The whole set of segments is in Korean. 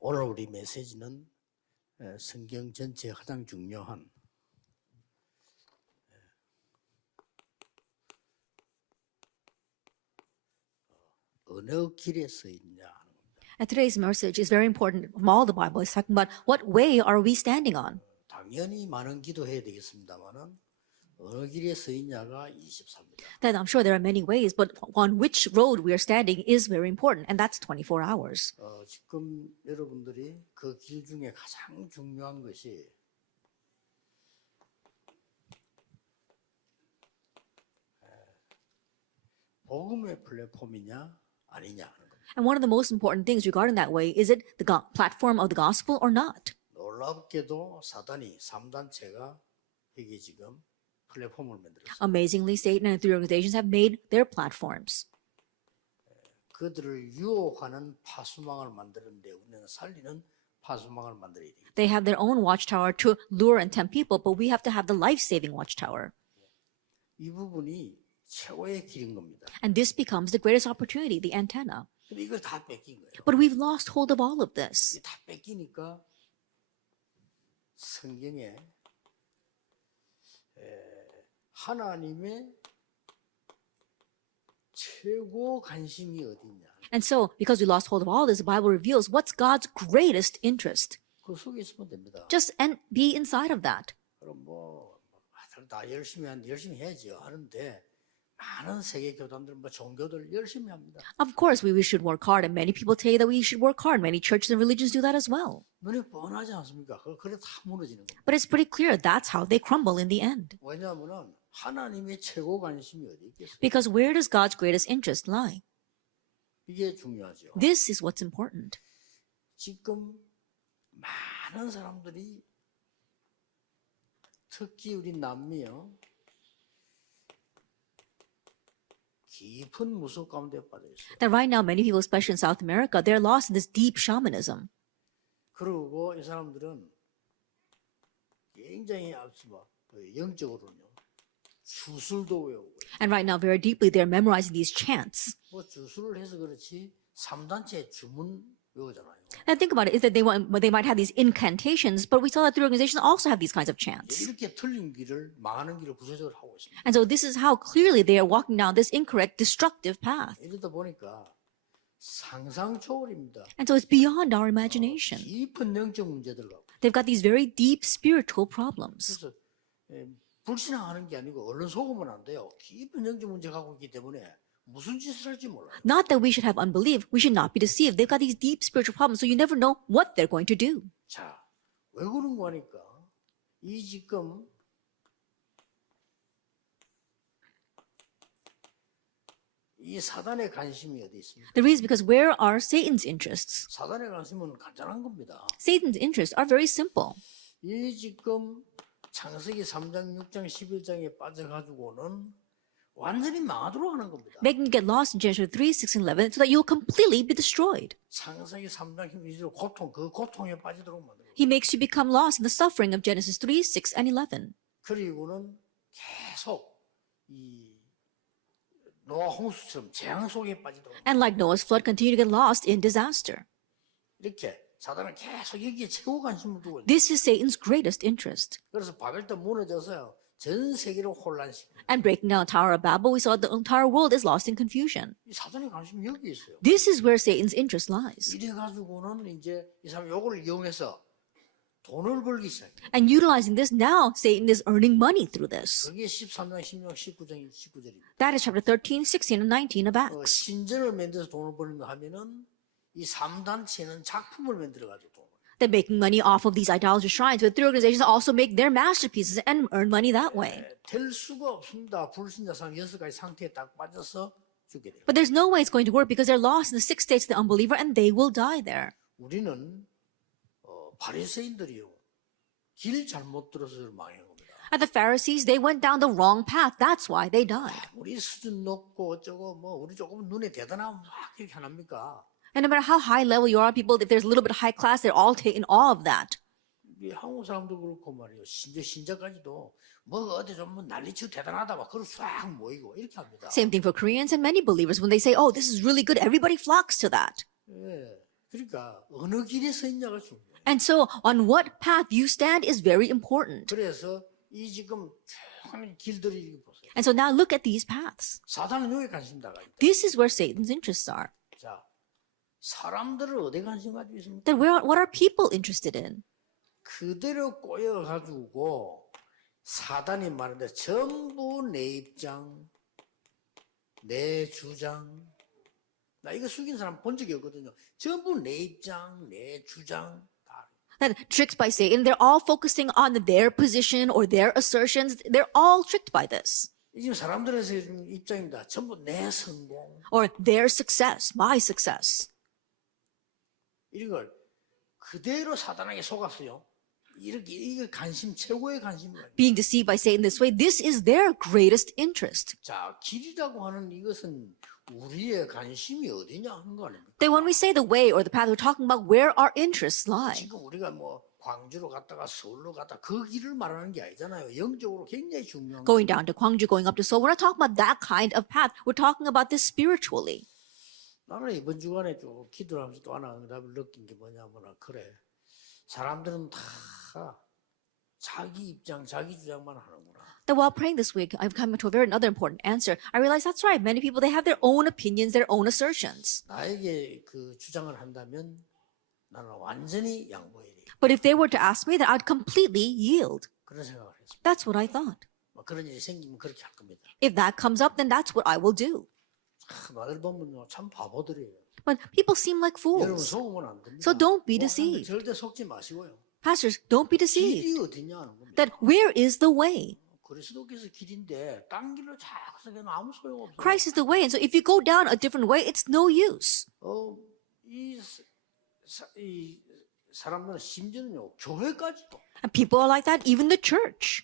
오늘 우리 메시지는 성경 전체에 가장 중요한 어느 길에 서 있냐 하는 겁니다. And today's message is very important from all the Bible. It's talking about what way are we standing on? 당연히 많은 기도해야 되겠습니다만은 어느 길에 서 있냐가 24입니다. Then I'm sure there are many ways, but on which road we are standing is very important, and that's 24 hours. 지금 여러분들이 그 길 중에 가장 중요한 것이 복음의 플랫폼이냐 아니냐 하는 겁니다. And one of the most important things regarding that way, is it the platform of the gospel or not? 놀랍게도 사단이 3단체가 이게 지금 플랫폼을 만들었어요. Amazingly, Satan and three organizations have made their platforms. 그들을 유혹하는 파수망을 만드는데 우리는 살리는 파수망을 만들어야 돼요. They have their own watchtower to lure and tempt people, but we have to have the life-saving watchtower. 이 부분이 최고의 길인 겁니다. And this becomes the greatest opportunity, the antenna. 근데 이걸 다 뺏긴 거예요. But we've lost hold of all of this. 다 뺏기니까 성경에 하나님의 최고 관심이 어디냐. And so, because we lost hold of all this, the Bible reveals what's God's greatest interest. 그 속에 있으면 됩니다. Just be inside of that. 그럼 다 열심히 해야죠 하는데 많은 세계 교단들, 종교들 열심히 합니다. Of course, we should work hard, and many people tell you that we should work hard. Many churches and religions do that as well. 눈에 뻔하지 않습니까? 그래 다 무너지는 겁니다. But it's pretty clear that's how they crumble in the end. 왜냐하면은 하나님의 최고 관심이 어디 있겠어요? Because where does God's greatest interest lie? 이게 중요하죠. This is what's important. 지금 많은 사람들이 특히 우리 남미요 깊은 무속 가운데 빠져 있어요. That right now, many people, especially in South America, they're lost in this deep shamanism. 그리고 이 사람들은 굉장히 영적으로는요 주술도 외우고. And right now, very deeply, they're memorizing these chants. 주술을 해서 그렇지 3단체 주문 외우잖아요. And think about it, is that they might have these incantations, but we saw that the organizations also have these kinds of chants. 이렇게 틀린 길을 망하는 길을 구체적으로 하고 있습니다. And so this is how clearly they are walking down this incorrect, destructive path. 이러다 보니까 상상 초월입니다. And so it's beyond our imagination. 깊은 영적 문제들하고. They've got these very deep spiritual problems. 그래서 불신앙하는 게 아니고 얼른 속으면 안 돼요. 깊은 영적 문제 갖고 있기 때문에 무슨 짓을 할지 몰라요. Not that we should have unbelief. We should not be deceived. They've got these deep spiritual problems, so you never know what they're going to do. 자, 왜 그런가 하니까 이 지금 이 사단의 관심이 어디 있습니까? The reason is because where are Satan's interests? 사단의 관심은 간단한 겁니다. Satan's interests are very simple. 이 지금 창세기 3장, 6장, 11장에 빠져가지고는 완전히 망하도록 하는 겁니다. Making you get lost in Genesis 3, 6, and 11 so that you'll completely be destroyed. 창세기 3장 힘이죠. 그 고통에 빠지도록 만들어요. He makes you become lost in the suffering of Genesis 3, 6, and 11. 그리고는 계속 이 노아 홍수처럼 재앙 속에 빠지도록. And like Noah's flood, continue to get lost in disaster. 이렇게 사단은 계속 여기에 최고 관심을 두고 있는. This is Satan's greatest interest. 그래서 바벨도 무너져서요. 전 세계를 혼란시키고. And breaking down the Tower of Babel, we saw the entire world is lost in confusion. 이 사단의 관심이 여기 있어요. This is where Satan's interest lies. 이래 가지고는 이제 이 사람 요걸 이용해서 돈을 벌기 시작해요. And utilizing this now, Satan is earning money through this. 그게 13장, 16장, 19절입니다. That is chapter 13, 16, and 19 of Acts. 신전을 만들어서 돈을 버는가 하면은 이 3단체는 작품을 만들어 가지고 돈. They're making money off of these idolatry shrines, but three organizations also make their masterpieces and earn money that way. 될 수가 없습니다. 불신자 상 6가지 상태에 딱 빠져서 죽게 돼요. But there's no way it's going to work because they're lost in the 6 states of the unbeliever and they will die there. 우리는 바리새인들이요. 길 잘못 들어서 망한 겁니다. At the Pharisees, they went down the wrong path. That's why they died. 우리 수준 높고 어쩌고 우리 조금 눈에 대단하면 막 이렇게 안 합니까? And no matter how high level you are, people, if there's a little bit high class, they're all taking awe of that. 이 한국 사람도 그렇고 말이에요. 신자까지도 어디 좀 난리치고 대단하다 막 그걸 쫙 모이고 이렇게 합니다. Same thing for Koreans and many believers. When they say, oh, this is really good, everybody flocks to that. 예, 그러니까 어느 길에 서 있냐가 중요해요. And so, on what path you stand is very important. 그래서 이 지금 쭉 하는 길들이 이렇게 보세요. And so now look at these paths. 사단은 여기 관심 다가 있다. This is where Satan's interests are. 자, 사람들을 어디 관심 가지고 있습니까? Then what are people interested in? 그대로 꼬여가지고 사단이 말하는데 전부 내 입장, 내 주장. 나 이거 숙인 사람 본 적이 없거든요. 전부 내 입장, 내 주장. 다. That tricked by Satan, they're all focusing on their position or their assertions. They're all tricked by this. 지금 사람들의 입장입니다. 전부 내 성공. Or their success, my success. 이런 걸 그대로 사단에게 속았어요. 이렇게 이게 관심 최고의 관심이에요. Being deceived by Satan this way, this is their greatest interest. 자, 길이라고 하는 이것은 우리의 관심이 어디냐 하는 거 아닙니까? Then when we say the way or the path, we're talking about where our interests lie. 지금 우리가 뭐 광주로 갔다가 서울로 갔다 그 길을 말하는 게 아니잖아요. 영적으로 굉장히 중요한 Going 거예요. down to Gwangju, going up to Seoul, we're not talking about that kind of path. We're talking about this spiritually. 나는 이번 주간에 좀 기도를 하면서 또 하나 응답을 느낀 게 뭐냐면 그래. 사람들은 다 자기 입장, 자기 주장만 하는구나. That while praying this week, I've come to a very another important answer. I realize that's right. Many people, they have their own opinions, their own assertions. 나에게 그 주장을 한다면 나는 완전히 양보해야 돼. But if they were to ask me, then I'd completely yield. 그런 생각을 했습니다. That's what I thought. 뭐 그런 일이 생기면 그렇게 할 겁니다. If that comes up, then that's what I will do. 나들 보면 참 바보들이에요. But people seem like 여러분 fools. 속으면 안 됩니다. So don't be 목사님들 deceived. 절대 속지 마시고요. Pastors, don't be deceived. 길이 어디냐 하는 겁니다. That where is the way? 그리스도께서 길인데 딴 길로 자꾸 가면 아무 소용 없어요. Christ is the way. And so if you go down a different way, it's no use. 이 사람들은 심지어는요 교회까지도 And people are like that, even the church.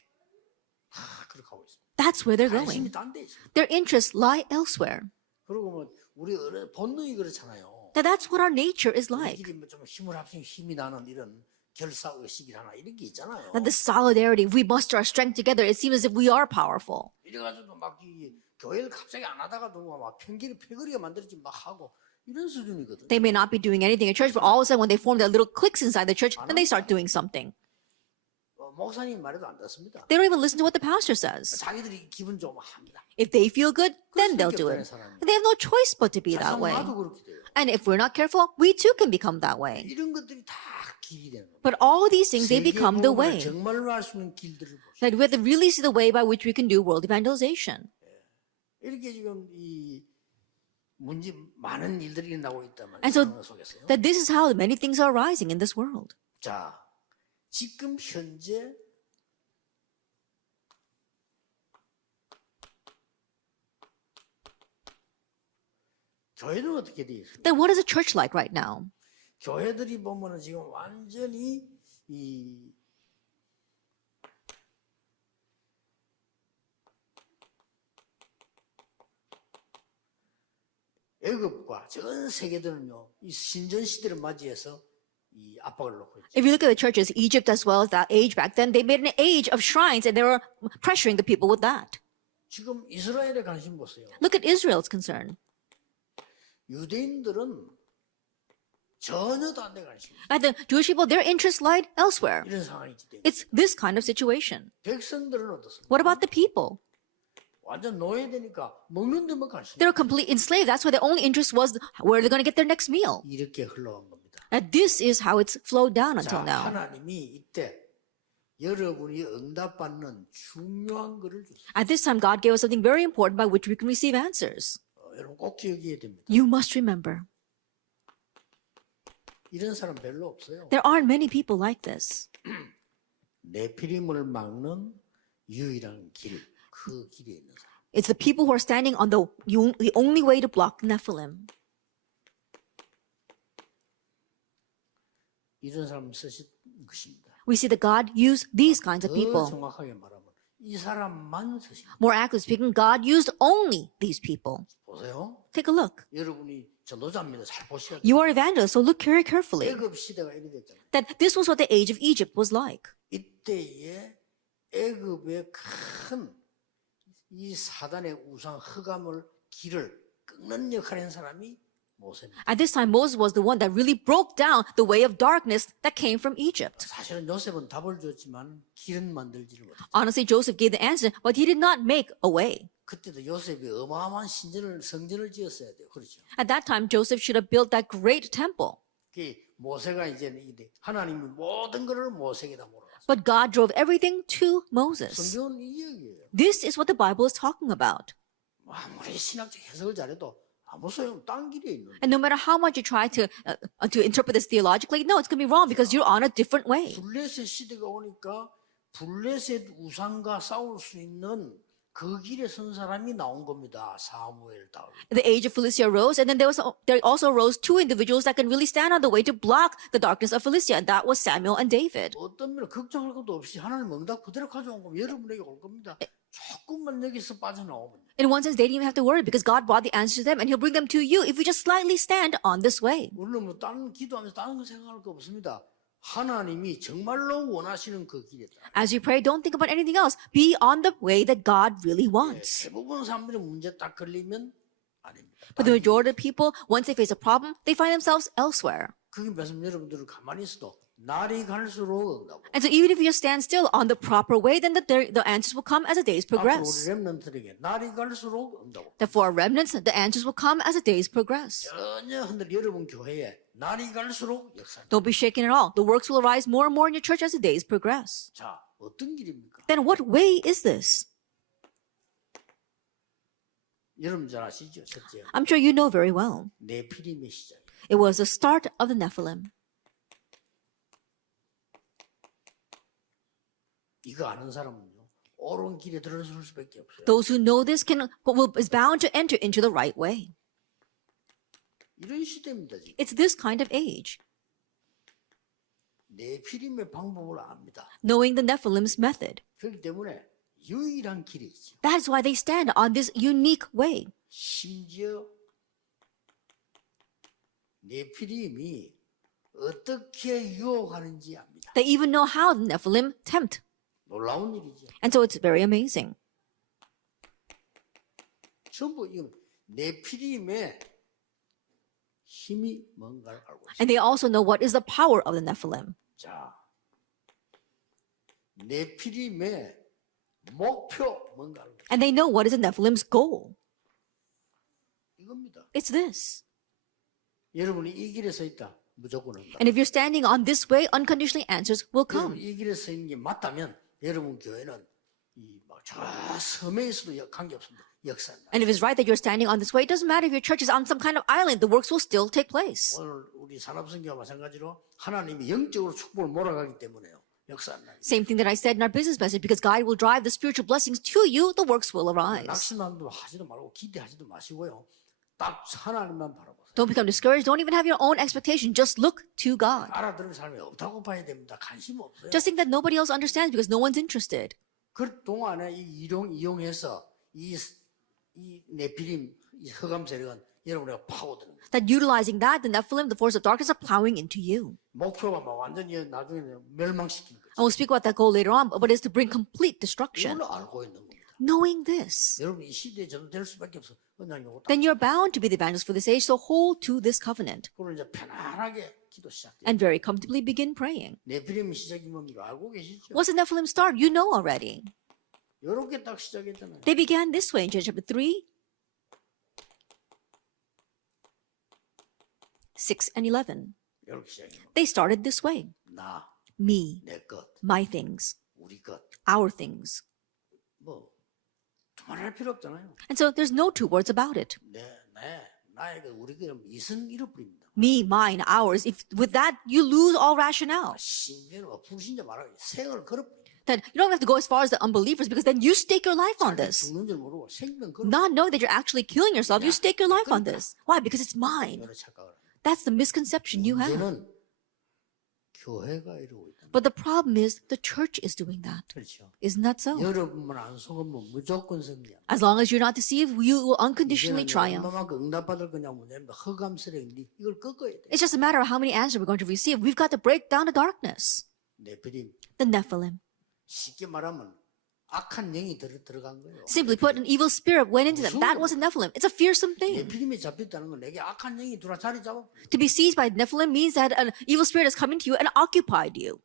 다 그렇게 하고 있습니다. That's where they're 관심이 going. 딴 데 있습니다. Their interests lie elsewhere. 그리고 뭐 우리 본능이 그렇잖아요. That that's what our nature is like. 우리끼리 뭐좀 힘을 합치면 힘이 나는 이런 결사 의식이라나 이런 게 있잖아요. That the solidarity, if we muster our strength together, it seems as if we are powerful. 이래가지고 막 교회를 갑자기 안 하다가도 막 패거리가 만들어지 막 하고 이런 수준이거든. They may not be doing anything in church, but all of a sudden when they form their little cliques inside the church, then they start doing something. 목사님 말에도 안 듣습니다. They don't even listen to what the pastor says. 자기들이 기분 좋으면 합니다. If they feel good, then they'll do it. They have no choice but to be that way. 나도 그렇게 돼요. And if we're not careful, we too can become that way. 이런 것들이 다 길이 되는 거예요. But all these things, they become the 세계복음을 way. 정말로 할 수 있는 길들을 보시죠. That we have to really see the way by which we can do world evangelization. 이렇게 지금 이 문제 많은 일들이 일어나고 있다면 And so 상황 속에서요. that this is how many things are rising in this world. 자, 지금 현재 교회는 어떻게 돼 있어요? Then what is a church like right now? 교회들이 보면은 지금 완전히 이 애굽과 전 세계들은요, 이 신전 시대를 맞이해서 이 압박을 놓고 있죠. If you look at the churches, Egypt as well as that age back then, they made an age of shrines and they were pressuring the people with that. 지금 이스라엘에 관심 보세요. Look at Israel's concern. 유대인들은 전혀 딴 데 관심. And the Jewish people, their interests lied elsewhere. 이런 상황이기 때문에 It's this kind of situation. 백성들은 어떻습니까? What about the people? 완전 노예되니까 먹는 데만 관심. They were completely enslaved. That's why their only interest was where they're going to get their next meal. 이렇게 흘러간 겁니다. And this is how it's flowed down 자, until now. 하나님이 이때 여러분이 응답받는 중요한 것을 주세요. At this time, God gave us something very important by which we can receive answers. 여러분 꼭 기억해야 됩니다. You must remember, 이런 사람 별로 없어요. there aren't many people like this. 네피림을 막는 유일한 길, 그 길에 있는 사람. It's the people who are standing on the only way to block the Nephilim. 이런 사람 쓰신 것입니다. We see that God used these kinds of 더 people. 정확하게 말하면 이 사람만 쓰신 거예요. More accurately speaking, God used only these people. 보세요. Take a look. 여러분이 전도자입니다. 잘 보셔야 돼요. You are evangelists, so look very carefully. 애굽 시대가 이래 됐잖아요. That this was what the age of Egypt was like. 이때에 애굽의 큰 이 사단의 우상 흑암을 길을 끊는 역할을 한 사람이 모세입니다. At this time, Moses was the one that really broke down the way of darkness that came from Egypt. 사실은 요셉은 답을 줬지만 길은 만들지를 못했죠. Honestly, Joseph gave the answer, but he did not make a way. 그때도 요셉이 어마어마한 성전을 지었어야 돼요. 그렇죠. At that time, Joseph should have built that great temple. 그 모세가 이제 하나님이 모든 것을 모세에다 몰아갔어요. But God drove everything to Moses. 성경은 이 얘기예요. This is what the Bible is talking about. 아무리 신학적 해석을 잘해도 아무 소용 딴 길에 있는. And no matter how much you try to interpret this theologically, no, it's going to be wrong because you're on a different way. 블레셋 시대가 오니까 블레셋 우상과 싸울 수 있는 그 길에 선 사람이 나온 겁니다. 사무엘 다윗. The age of Philistia rose, and then there also rose two individuals that can really stand on the way to block the darkness of Philistia, and that was Samuel and David. 어떤 면에 걱정할 것도 없이 하나님 응답 그대로 가져온 거면 여러분에게 올 겁니다. 조금만 여기서 빠져나오면. In one sense, they didn't even have to worry because God brought the answers to them, and He'll bring them to you if you just slightly stand on this way. 우리는 뭐 다른 기도하면서 다른 거 생각할 거 없습니다. 하나님이 정말로 원하시는 그 길이다. As you pray, don't think about anything else. Be on the way that God really wants. 대부분 사람들이 문제 딱 걸리면 아닙니다. But the majority of people, once they face a problem, they find themselves elsewhere. 그게 말씀 여러분들은 가만히 있어도 날이 갈수록 응답. And so even if you stand still on the proper way, then the answers will come as the days 앞으로 progress. 우리 렘넌트에게 날이 갈수록 응답. That for our remnants, the answers will come as the days progress. 전혀 흔들 여러분 교회에 날이 갈수록 역사. Don't be shaken at all. The works will arise more and more in your church as the days progress. 자, 어떤 길입니까? Then what way is this? 여러분 잘 아시죠? 첫째, I'm sure you know very well. 네피림의 시작. It was the start of the Nephilim. 이거 아는 사람은요, 옳은 길에 들어설 수밖에 없어요. Those who know this is bound to enter into the right way. 이런 시대입니다. 지금. It's this kind of age. 네피림의 방법을 압니다. Knowing the Nephilim's method. 그렇기 때문에 유일한 길이 있죠. That's why they stand on this unique way. 심지어 네피림이 어떻게 유혹하는지 압니다. They even know how the Nephilim tempt. 놀라운 일이죠. And so it's very amazing. 전부 이 네피림의 힘이 뭔가를 알고 있습니다. And they also know what is the power of the Nephilim. 자, 네피림의 목표 뭔가 알고 있습니다. And they know what is the Nephilim's goal. 이겁니다. It's this. 여러분이 이 길에 서 있다. 무조건 응답. And if you're standing on this way, unconditionally answers will 여러분 come. 이 길에 서 있는 게 맞다면 여러분 교회는 저 섬에 있어도 관계없습니다. 역사입니다. And if it's right that you're standing on this way, it doesn't matter if your church is on some kind of island, the works will still take place. 오늘 우리 산업선교와 마찬가지로 하나님이 영적으로 축복을 몰아가기 때문에요. 역사입니다. Same thing that I said in our business message, because God will drive the spiritual blessings to you, the works will arise. 낙심도 하지도 말고 기대하지도 마시고요. 딱 하나님만 바라보세요. Don't become discouraged. Don't even have your own expectation. Just look to God. 알아들은 사람이 없다고 봐야 됩니다. 관심 없어요. Just think that nobody else understands because no one's interested. 그 동안에 이용해서 이 네피림 이 흑암 세력은 여러분에게 파고드는 거예요. That utilizing that, the Nephilim, the force of darkness, are plowing into you. 목표가 막 완전히 나중에 멸망시키는 거죠. And we'll speak about that goal later on, but it's to bring complete destruction. 이걸 알고 있는 겁니다. Knowing this, 여러분 이 시대에 저도 될 수밖에 없어. 그냥 요거 딱. then you're bound to be the evangelist for this age, so hold to this covenant 그걸 이제 편안하게 기도 시작돼요. and very comfortably begin praying. 네피림 시작이 뭡니까? 알고 계시죠? What's the Nephilim start? You know already. 요렇게 딱 시작했잖아요. They began this way in Genesis chapter 3, 6 and 11. 요렇게 시작해요. They started this way. 나, Me, 내 것, my things, 우리 것. our things. 뭐 두말할 필요 없잖아요. And so there's no two words about it. 나의 것, 우리 것 이승 잃어버립니다. Me, mine, ours. If with that you lose all rationale. 심지어는 불신자 말하기 생을 걸어. Then you don't have to go as far as the unbelievers because then you stake your life on this. 죽는 줄 모르고 생명 걸어. Not knowing that you're actually killing yourself, you stake your life on this. Why? Because it's mine. 이거를 착각을 합니다. That's the misconception you have. 문제는 교회가 이러고 있다. But the problem is the church is doing that. 그렇죠. Isn't that so? 여러분만 안 속으면 무조건 승리야. As long as you're not deceived, you will unconditionally triumph. 얼마만큼 응답받을 거냐 문제입니다. 흑암스레인데 이걸 꺾어야 돼. It's just a matter of how many answers we're going to receive. We've got to break down the darkness. 네피림 The Nephilim. 쉽게 말하면 악한 영이 들어간 거예요. Simply put, an evil spirit went into them. That was a Nephilim. It's a fearsome thing. 네피림이 잡혔다는 건 내게 악한 영이 들어와 자리 잡아. To be seized by Nephilim means that an evil spirit has come into you and occupied you.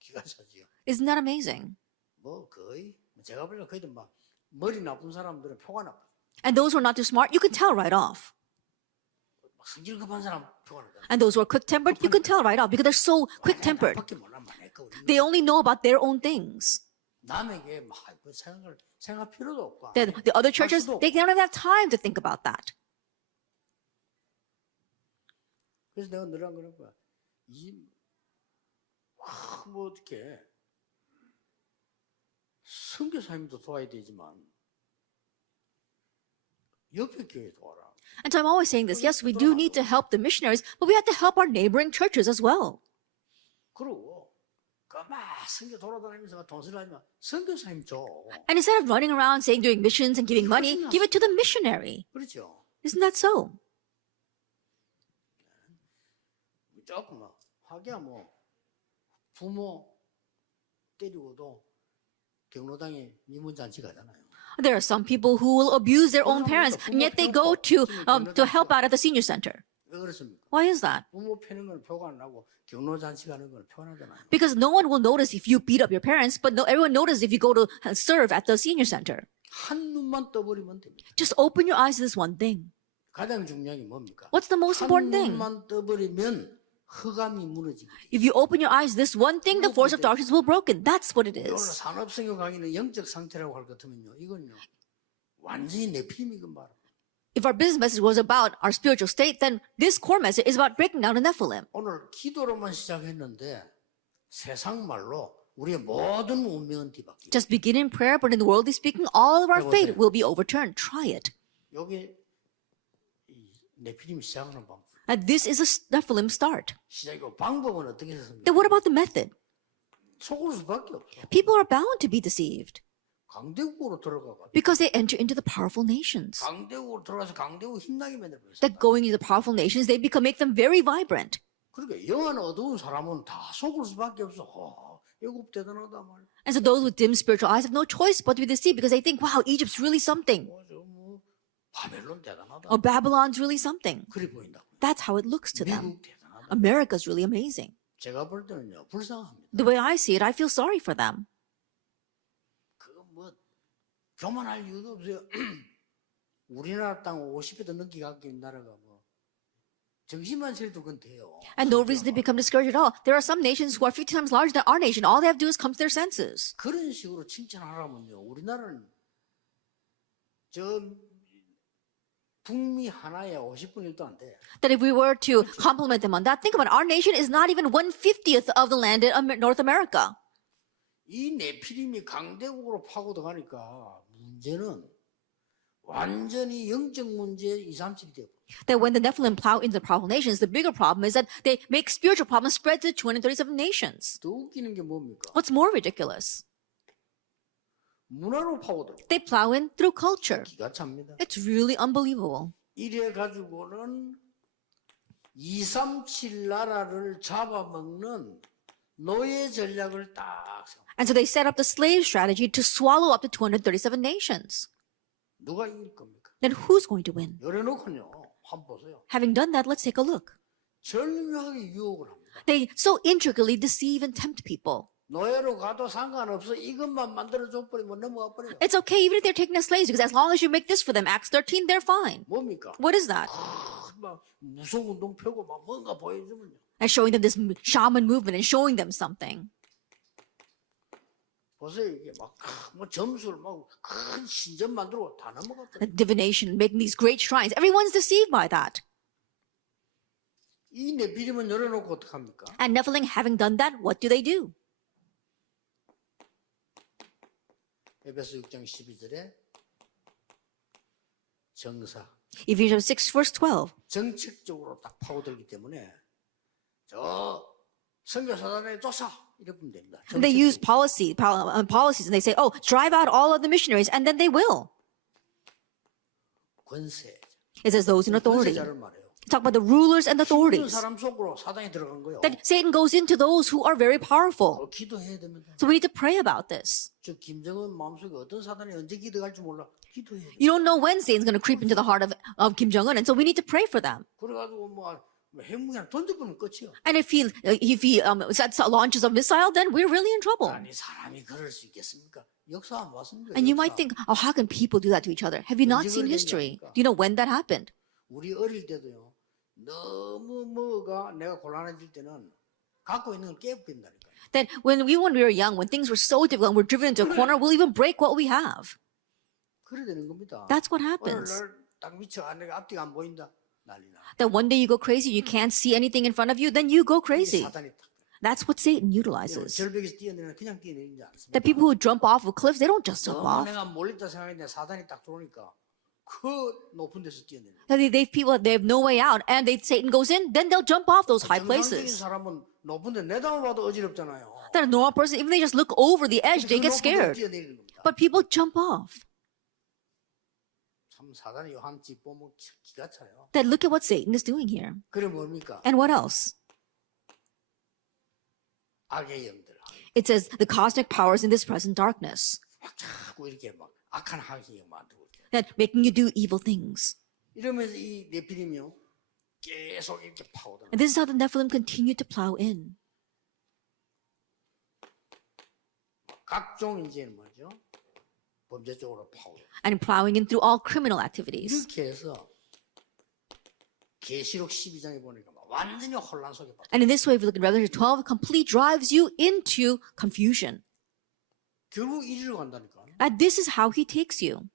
기가 차지요. Isn't that amazing? 뭐 거의 제가 보기엔 거의 막 머리 나쁜 사람들은 표가 나빠. And those who are not too smart, you can tell right off. 막 성질 급한 사람 표가 나빠. And those who are quick-tempered, you can tell right off because they're so quick-tempered. 밖에 몰라만 했고 They only know about their own things. 남에게 막 생각할 필요도 없고. Then the other churches, they don't even have time to think about that. 그래서 내가 늘한 거는 거야. 뭐 어떻게 선교사님도 도와야 되지만 옆에 교회 도와라. And so I'm always saying this. Yes, we do need to help the missionaries, but we have to help our neighboring churches as well. 그리고 막 선교 돌아다니면서 돈 쓰려 하지만 선교사님 줘. And instead of running around saying doing missions and giving money, give it to the missionary. 그렇죠. Isn't that so? 조금 하기야 뭐 부모 때리고도 경로당에 미문잔치 가잖아요. There are some people who will abuse their own parents, and yet they go to help out at the senior center. 왜 그렇습니까? Why is that? 부모 패는 건 표가 안 나고 경로잔치 가는 건 표가 나잖아요. Because no one will notice if you beat up your parents, but everyone notices if you go to serve at the senior center. 한 눈만 떠버리면 됩니다. Just open your eyes to this one thing. 가장 중요한 게 뭡니까? What's the most important 한 thing? 눈만 떠버리면 흑암이 무너집니다. If you open your eyes to this one thing, the force of darkness will be broken. That's what it 오늘 is. 산업성교 강의는 영적 상태라고 할 것 같으면요. 이건요. 완전히 네피림이 금방. If our business message was about our spiritual state, then this core message is about breaking down the Nephilim. 오늘 기도로만 시작했는데 세상 말로 우리의 모든 운명은 뒤바뀌고. Just begin in prayer, but in the worldly speaking, all of our fate will be overturned. Try it. 여기 네피림 시작하는 방법. And this is a Nephilim start. 시작이고 방법은 어떻게 했습니까? Then what about the method? 속을 수밖에 없어. People are bound to be deceived 강대국으로 들어가고 because they enter into the powerful nations. 강대국으로 들어가서 강대국 힘나게 만들어버렸어요. That going into the powerful nations, they make them very vibrant. 그러니까 영안 어두운 사람은 다 속을 수밖에 없어. 애굽 대단하다 말이야. And so those with dim spiritual eyes have no choice but to be deceived because they think, wow, Egypt's really something. 뭐 바벨론 대단하다. Or Babylon's really something. 그리 보인다. That's how it looks to them. 미국 대단하다. America's really amazing. 제가 볼 때는요 불쌍합니다. The way I see it, I feel sorry for them. 그거 뭐 교만할 이유도 없어요. 우리나라 땅 50배도 넘게 갖고 있는 나라가 뭐 정신만 차려도 그건 돼요. And no reason to become discouraged at all. There are some nations who are 50 times larger than our nation. All they have to do is come to their senses. 그런 식으로 칭찬하라면요. 우리나라는 저 북미 하나에 50분의 1도 안 돼. That if we were to compliment them on that, think about it. Our nation is not even 1/50th of the land in North America. 이 네피림이 강대국으로 파고들어가니까 문제는 완전히 영적 문제 2, 3층이 되고. That when the Nephilim plow into the powerful nations, the bigger problem is that they make spiritual problems spread to the 237 nations. 더 웃기는 게 뭡니까? What's more ridiculous? 문화로 파고들어. They plow in through culture. 기가 찹니다. It's really unbelievable. 이래 가지고는 237 나라를 잡아먹는 노예 전략을 딱 세워. And so they set up the slave strategy to swallow up the 237 nations. 누가 이길 겁니까? Then who's going to win? 열어놓고요. 한번 보세요. Having done that, let's take a look. 절묘하게 유혹을 합니다. They so intricately deceive and tempt people. 노예로 가도 상관없어. 이것만 만들어줘 버리면 넘어가 버려요. It's okay even if they're taken as slaves because as long as you make this for them, Acts 13, they're fine. 뭡니까? What is that? 막 무속 운동 펴고 막 뭔가 보여주면요. And showing them this shaman movement and showing them something. 보세요 이게 막 뭐 점수를 막 큰 신전 만들고 다 넘어가 버려. Divination, making these great shrines. Everyone's deceived by that. 이 네피림은 열어놓고 어떡합니까? And Nephilim, having done that, what do? 에베소 6장 12절에 정사 Ephesians 6, verse 12. 정책적으로 딱 파고들기 때문에 저 선교사단에 쫓아 이러면 됩니다. They use policies and they say, oh, drive out all of the missionaries, and then they will. 권세. It says those in authority. 권세자를 말해요. Talk about the rulers and 힘있는 authorities. 사람 속으로 사단이 들어간 거예요. That Satan goes into those who are very powerful. 기도해야 됩니다. So we need to pray about this. 저 김정은 마음속에 어떤 사단이 언제 기도할지 몰라. 기도해야 돼. You don't know when Satan's going to creep into the heart of Kim Jong-un, and so we need to pray for them. 그래가지고 뭐 핵무기 하나 던져보면 끝이요. And if he launches a missile, then we're really in trouble. 아니 사람이 그럴 수 있겠습니까? 역사 안 봤습니까? And you 역사. might think, oh, how can people do that to each other? Have you not seen history? Do you know when that happened? 우리 어릴 때도요. 너무 뭐가 내가 곤란해질 때는 갖고 있는 걸 깨버린다니까. That when we were young, when things were so difficult and we're driven into a corner, we'll even break what we have. 그래 되는 겁니다. That's what 어느 happens. 날딱 미쳐 내가 앞뒤가 안 보인다. 난리나. That one day you go crazy, you can't see anything in front of you, then you go crazy. 사단이 딱. That's what Satan utilizes. 절벽에서 뛰어내리는 그냥 뛰어내리는 줄 않습니까? That people who jump off of cliffs, they don't just jump 너무 off. 내가 몰렸다 생각했는데 사단이 딱 들어오니까 그 높은 데서 뛰어내려. That they people they have no way out, and Satan goes in, then they'll jump off those high 정상적인 places. 사람은 높은데 내다봐도 어지럽잖아요. That a normal person, even they just look over the edge, they get scared. 뛰어내리는 겁니다. But people jump off. 참 사단이 요한지 보면 기가 차요. That look at what Satan is doing here. 그래 뭡니까? And what else? 악의 영들. It says the cosmic powers in this present darkness 막 자꾸 이렇게 막 악한 악의 영 만들고 이렇게. that making you do evil things. 이러면서 이 네피림이요 계속 이렇게 파고들어. And this is how the Nephilim continue to plow in. 각종 이제 뭐죠? 범죄 쪽으로 파고들어. And plowing in through all criminal activities. 이렇게 해서 계시록 12장에 보니까 막 완전히 혼란 속에 빠져. And in this way, if you look at Revelation 12, it completely drives you into confusion. 결국 이리로 간다니까. And this is how he takes you.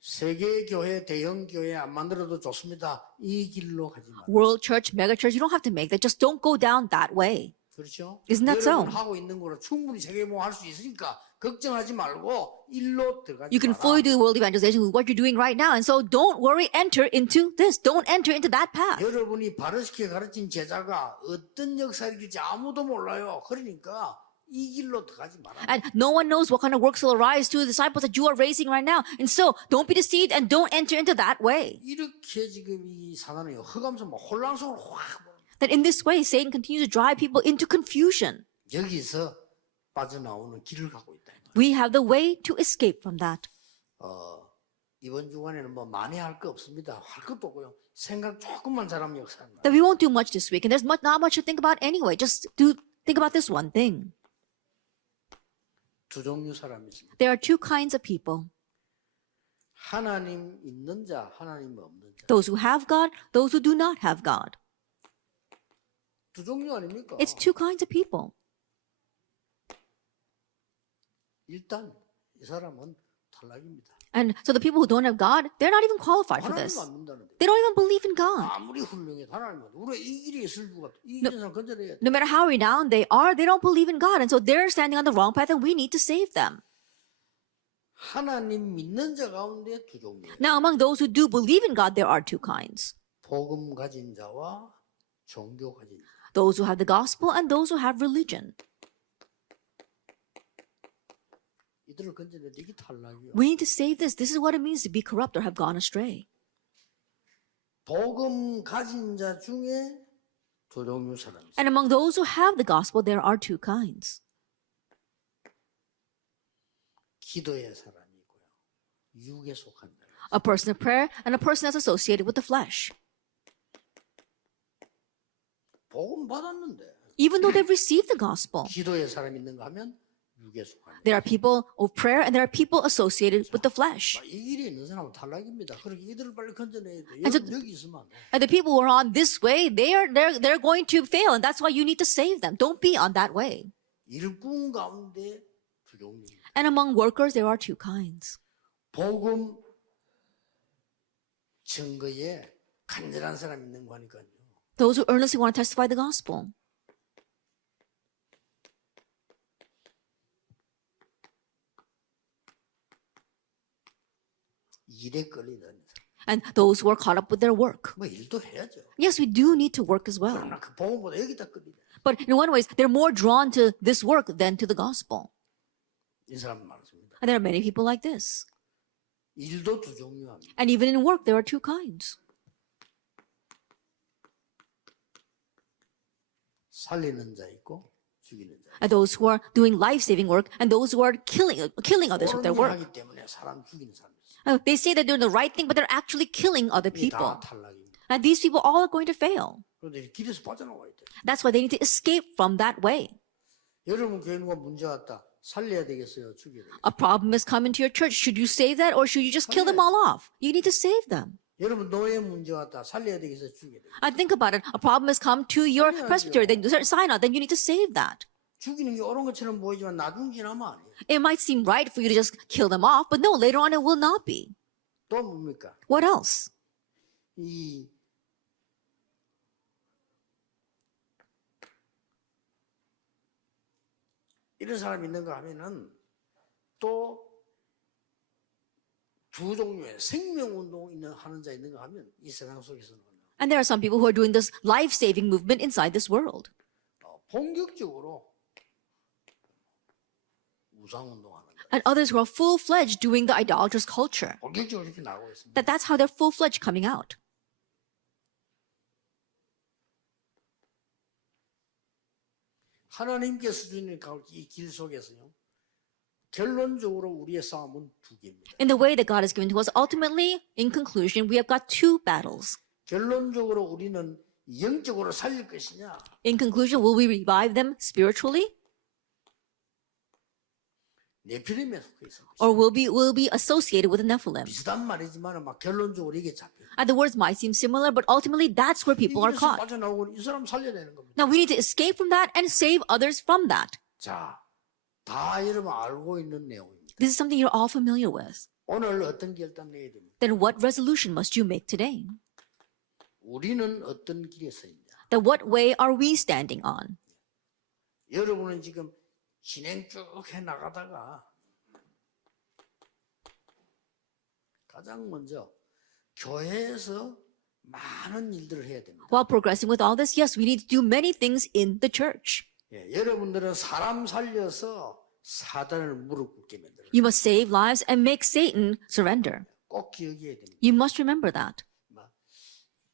세계 교회, 대형 교회 안 만들어도 좋습니다. 이 길로 가지 마. World church, mega church, you don't have to make that. Just don't go down that way. 그렇죠? Isn't that so? 여러분 하고 있는 거로 충분히 세계모 할 수 있으니까 걱정하지 말고 일로 들어가지 You can 마라. fully do world evangelization with what you're doing right now. And so don't worry, enter into this. Don't enter into that path. 여러분이 바르시게 가르친 제자가 어떤 역사일지 아무도 몰라요. 그러니까 이 길로 들어가지 마라. And no one knows what kind of works will arise to the disciples that you are raising right now. And so don't be deceived and don't enter into that way. 이렇게 지금 이 사단은 흑암성 막 혼란 속으로 확 That in this way, Satan continues to drive people into confusion. 여기서 빠져나오는 길을 갖고 있다. We have the way to escape from that. 이번 주간에는 뭐 많이 할 거 없습니다. 할 것도 없고요. 생각 조금만 잘하면 역사합니다. That we won't do much this week. And there's not much to think about anyway. Just think about this one thing. 두 종류 사람이 있습니다. There are two kinds of people. 하나님 있는 자, 하나님 없는 자. Those who have God, those who do not have God. 두 종류 아닙니까? It's two kinds of people. 일단 이 사람은 탈락입니다. And so the people who don't have God, they're not even qualified for 하나님 this. 안 믿는다는데. They don't even believe in God. 아무리 훌륭해 하나님은 우리 이 길에 있을 누가 이 길에 사람 건져내야 돼. No matter how renowned they are, they don't believe in God. And so they're standing on the wrong path and we need to save them. 하나님 믿는 자 가운데 두 종류. Now, among those who do believe in God, there are two kinds. 복음 가진 자와 종교 가진 자. Those who have the gospel and those who have religion. 이들을 건져내 이게 탈락이요. We need to save this. This is what it means to be corrupt or have gone astray. 복음 가진 자 중에 두 종류 사람이 있어요. And among those who have the gospel, there are two kinds. 기도의 사람이 있고요. 육에 속한 사람. A person of prayer and a person that's associated with the flesh. 복음 받았는데 Even though they've received the gospel, 기도의 사람이 있는가 하면 육에 속한 사람. there are people of prayer and there are people associated with the flesh. 이 길에 있는 사람은 탈락입니다. 그러니까 이들을 빨리 건져내야 돼. And so- 여기 있으면 안 돼. And the people who are on this way, they're going to fail, and that's why you need to save them. Don't be on that way. 일꾼 가운데 두 종류입니다. And among workers, there are two kinds. 복음 증거에 간절한 사람이 있는 거니까요. Those who earnestly want to testify the gospel. 일에 끌리는 사람. And those who are caught up with their work. 뭐 일도 해야죠. Yes, we do need to work as well. 그러나 그 복음보다 여기다 끌리네. But in one ways, they're more drawn to this work than to the gospel. 이 사람 많습니다. And there are many people like this. 일도 두 종류합니다. And even in work, there are two kinds. 살리는 자 있고 죽이는 자. And those who are doing life-saving work and those who are killing others with their 옳은 일 work. 하기 때문에 사람 죽이는 사람이 있어요. They say that they're doing the right thing, but they're actually killing other 이게 people. 다 탈락입니다. And these people all are going to fail. 그런데 길에서 빠져나와야 돼. That's why they need to escape from that way. 여러분 교회 누가 문제 왔다. 살려야 되겠어요? 죽여야 되겠어요? A problem has come into your church. Should you save that or should you just kill them all off? You need to save them. 여러분 노예 문제 왔다. 살려야 되겠어요? 죽여야 되겠어요? And think about it. A problem has come to your presbytery, then sign out, then you need to save that. 죽이는 게 옳은 것처럼 보이지만 나중 지나면 아니에요. It might seem right for you to just kill them off, but no, later on it will not be. 또 뭡니까? What else? 이 이런 사람이 있는가 하면은 또 두 종류의 생명운동 하는 자 있는가 하면 이 세상 속에서는 And there are some people who are doing this life-saving movement inside this world. 본격적으로 우상운동하는 자. And others who are full-fledged doing the idolatrous culture. 본격적으로 이렇게 나오고 있습니다. That's how they're full-fledged coming out. 하나님께서 주는 이 길 속에서요. 결론적으로 우리의 싸움은 두 개입니다. In the way that God has given to us, ultimately, in conclusion, we have got two battles. 결론적으로 우리는 영적으로 살릴 것이냐, In conclusion, will we revive them spiritually? 네피림에 속해 있습니다. Or will be associated with the Nephilim? 비슷한 말이지만 막 결론적으로 이게 잡혀요. And the words might seem similar, but ultimately that's where people are 이래서 caught. 빠져나오고 이 사람 살려야 되는 겁니다. Now we need to escape from that and save others from that. 자, 다 여러분 알고 있는 내용입니다. This is something you're all familiar with. 오늘 어떤 결단 내야 됩니까? Then what resolution must you make today? 우리는 어떤 길에 서 있냐? Then what way are we standing on? 여러분은 지금 진행 쭉 해나가다가 가장 먼저 교회에서 많은 일들을 해야 됩니다. While progressing with all this, yes, we need to do many things in the church. 예, 여러분들은 사람 살려서 사단을 무릎 꿇게 만들어요. You must save lives and make Satan surrender. 꼭 기억해야 됩니다. You must remember that.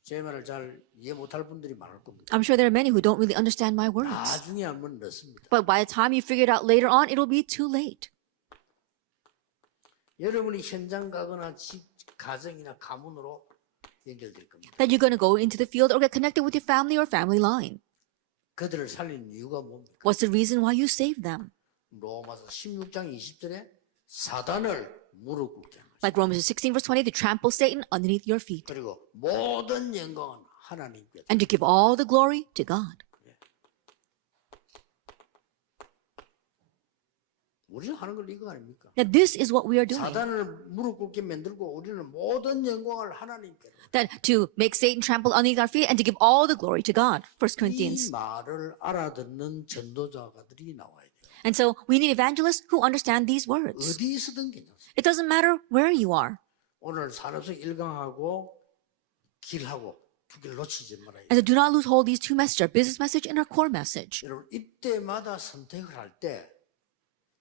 제 말을 잘 이해 못할 분들이 많을 겁니다. I'm sure there are many who don't really understand my words. 나중에 한번 넣습니다. But by the time you figure it out later on, it'll be too late. 여러분이 현장 가거나 집, 가정이나 가문으로 연결될 겁니다. That you're going to go into the field or get connected with your family or family line. 그들을 살린 이유가 뭡니까? What's the reason why you saved them? 로마서 16장 20절에 사단을 무릎 꿇게 합니다. Like Romans 16 verse 20, to trample Satan underneath your feet. 그리고 모든 영광은 하나님께. And to give all the glory to God. 우리는 하는 걸 이거 아닙니까? Now this is what we are doing. 사단을 무릎 꿇게 만들고 우리는 모든 영광을 하나님께. That to make Satan trample underneath our feet and to give all the glory to God. 1 이 Corinthians. 말을 알아듣는 전도자들이 나와야 돼요. And so we need evangelists who understand these words. 어디 있어든 괜찮습니다. It doesn't matter where you are. 오늘 산업성 1강하고 길하고 두 개를 놓치지 말아야 돼요. And so do not lose hold of these two messages, our business message and our core message. 여러분 이때마다 선택을 할 때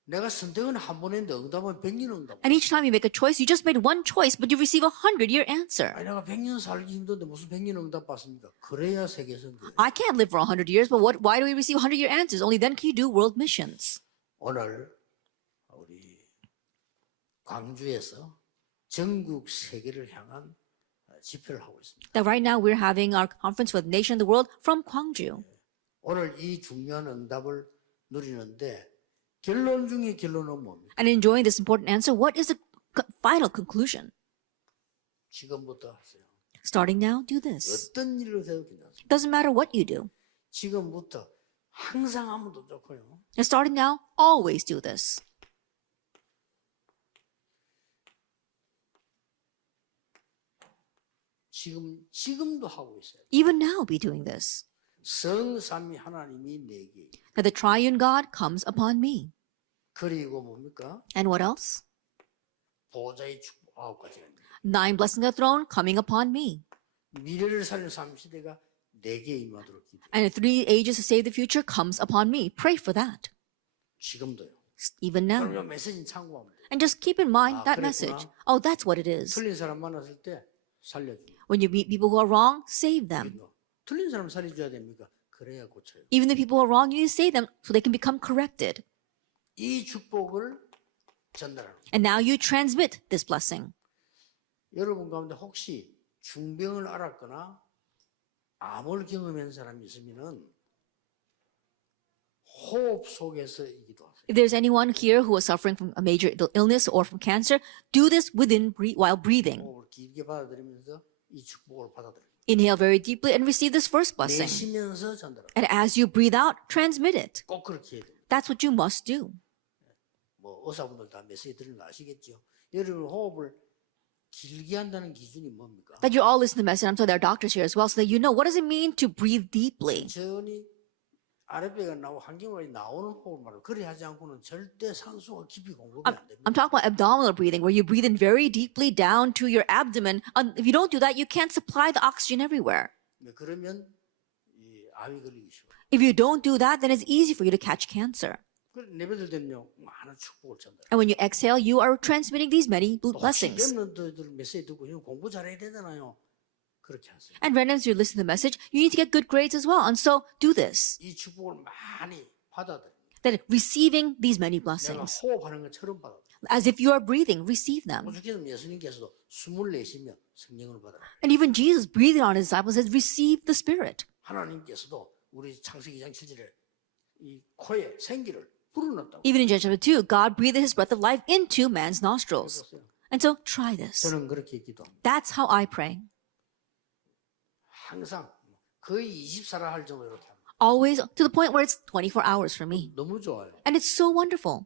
내가 선택은 한 번 했는데 응답은 100년 응답. And each time you make a choice, you just made one choice, but you receive 100-year answer. 아니 내가 100년 살기 힘든데 무슨 100년 응답 받습니까? 그래야 세계선 돼요. I can't live for 100 years, but why do we receive 100-year answers? Only then can you do world missions. 오늘 우리 광주에서 전국 세계를 향한 집회를 하고 있습니다. That right now we're having our conference for the nation and the world from Gwangju. 오늘 이 중요한 응답을 누리는데 결론 중에 결론은 뭡니까? And enjoying this important answer, what is the final conclusion? 지금부터 하세요. Starting now, do this. 어떤 일을 해도 괜찮습니다. Doesn't matter what you do. 지금부터 항상 하면 더 좋고요. And starting now, always do this. 지금도 하고 있어요. Even now be doing this. 성삼위 하나님이 내게. That the triune God comes upon me. 그리고 뭡니까? And what else? 보좌의 축복 9가지가 있습니다. 9 blessings of the throne coming upon me. 미래를 살리는 삼시대가 내게 임하도록 기도해요. And the 3 ages to save the future comes upon me. Pray for that. 지금도요. Even now. 그러면 메시지는 참고하면 돼요. And just keep in mind that 그랬구나. message. Oh, that's what it is. 틀린 사람 만났을 때 살려줍니다. When you meet people who are wrong, save them. 틀린 사람 살려줘야 됩니까? 그래야 고쳐요. Even the people who are wrong, you need to say them so they can become corrected. 이 축복을 전달하는 거예요. And now you transmit this blessing. 여러분 가운데 혹시 중병을 앓았거나 암을 경험한 사람이 있으면은 호흡 속에서이기도 하세요. If there's anyone here who is suffering from a major illness or from cancer, do this while breathing. 호흡을 길게 받아들이면서 이 축복을 받아들여요. Inhale very deeply and receive this first blessing. 내쉬면서 전달하세요. And as you breathe out, transmit it. 꼭 그렇게 해야 돼요. That's what you must do. 뭐 의사분들 다 메시지 들은 거 아시겠죠? 여러분 호흡을 길게 한다는 기준이 뭡니까? That you all listen to the message. I'm sure there are doctors here as well, so that you know what does it mean to breathe deeply. 천천히 아랫배가 나오고 한경화에 나오는 호흡을 말해요. 그래 하지 않고는 절대 산소가 깊이 공급이 안 됩니다. I'm talking about abdominal breathing, where you breathe in very deeply down to your abdomen. If you don't do that, you can't supply the oxygen everywhere. 그러면 이 암이 걸리기 쉬워요. If you don't do that, then it's easy for you to catch cancer. 그래 내뱉을 때는요 많은 축복을 전달해요. And when you exhale, you are transmitting these many 혹시 blessings. 랩런트들 메시지 듣고 형 공부 잘해야 되잖아요. 그렇게 하세요. And when as you listen to the message, you need to get good grades as well. And so do this. 이 축복을 많이 받아들여요. That receiving these many 내가 blessings. 호흡하는 것처럼 받아들여요. As if you are breathing, receive them. 오죽해서 예수님께서도 숨을 내쉬며 성령을 받아라. And even Jesus breathing on his disciples says, receive the Spirit. 하나님께서도 우리 창세기 2장 7절에 이 코에 생기를 불어넣었다고. Even in Genesis chapter 2, God breathed his breath of life into man's nostrils. And so try this. 저는 그렇게 기도합니다. That's how I pray. 항상 거의 24라 할 정도로 이렇게 합니다. Always to the point where it's 24 hours for me. 너무 좋아요. And it's so wonderful.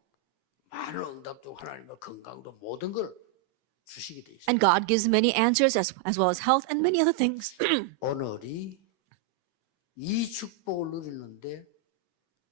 많은 응답도 하나님의 건강도 모든 걸 주시게 돼 있어요. And God gives many answers as well as health and many other things. 오늘이 이 축복을 누리는데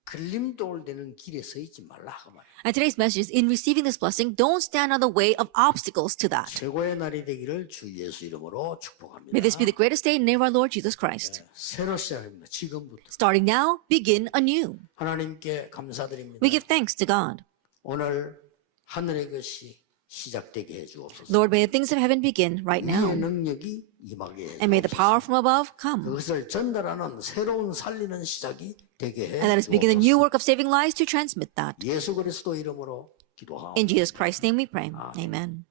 걸림돌 되는 길에 서 있지 말라 그 말이에요. And today's message is in receiving this blessing, don't stand on the way of obstacles to that. 최고의 날이 되기를 주 예수 이름으로 축복합니다. May this be the greatest day in the name of our Lord Jesus Christ. 새로 시작합니다. 지금부터. Starting now, begin anew. 하나님께 감사드립니다. We give thanks to God. 오늘 하늘의 것이 시작되게 해주옵소서. Lord, may the things of heaven begin right 이의 now. 능력이 임하게 And may the 해주옵소서. power from above come. 그것을 전달하는 새로운 살리는 시작이 되게 And let us begin the 해주옵소서. new work of saving lives to transmit that. 예수 그리스도 이름으로 기도하옵소서. In Jesus Christ's name we pray. Amen.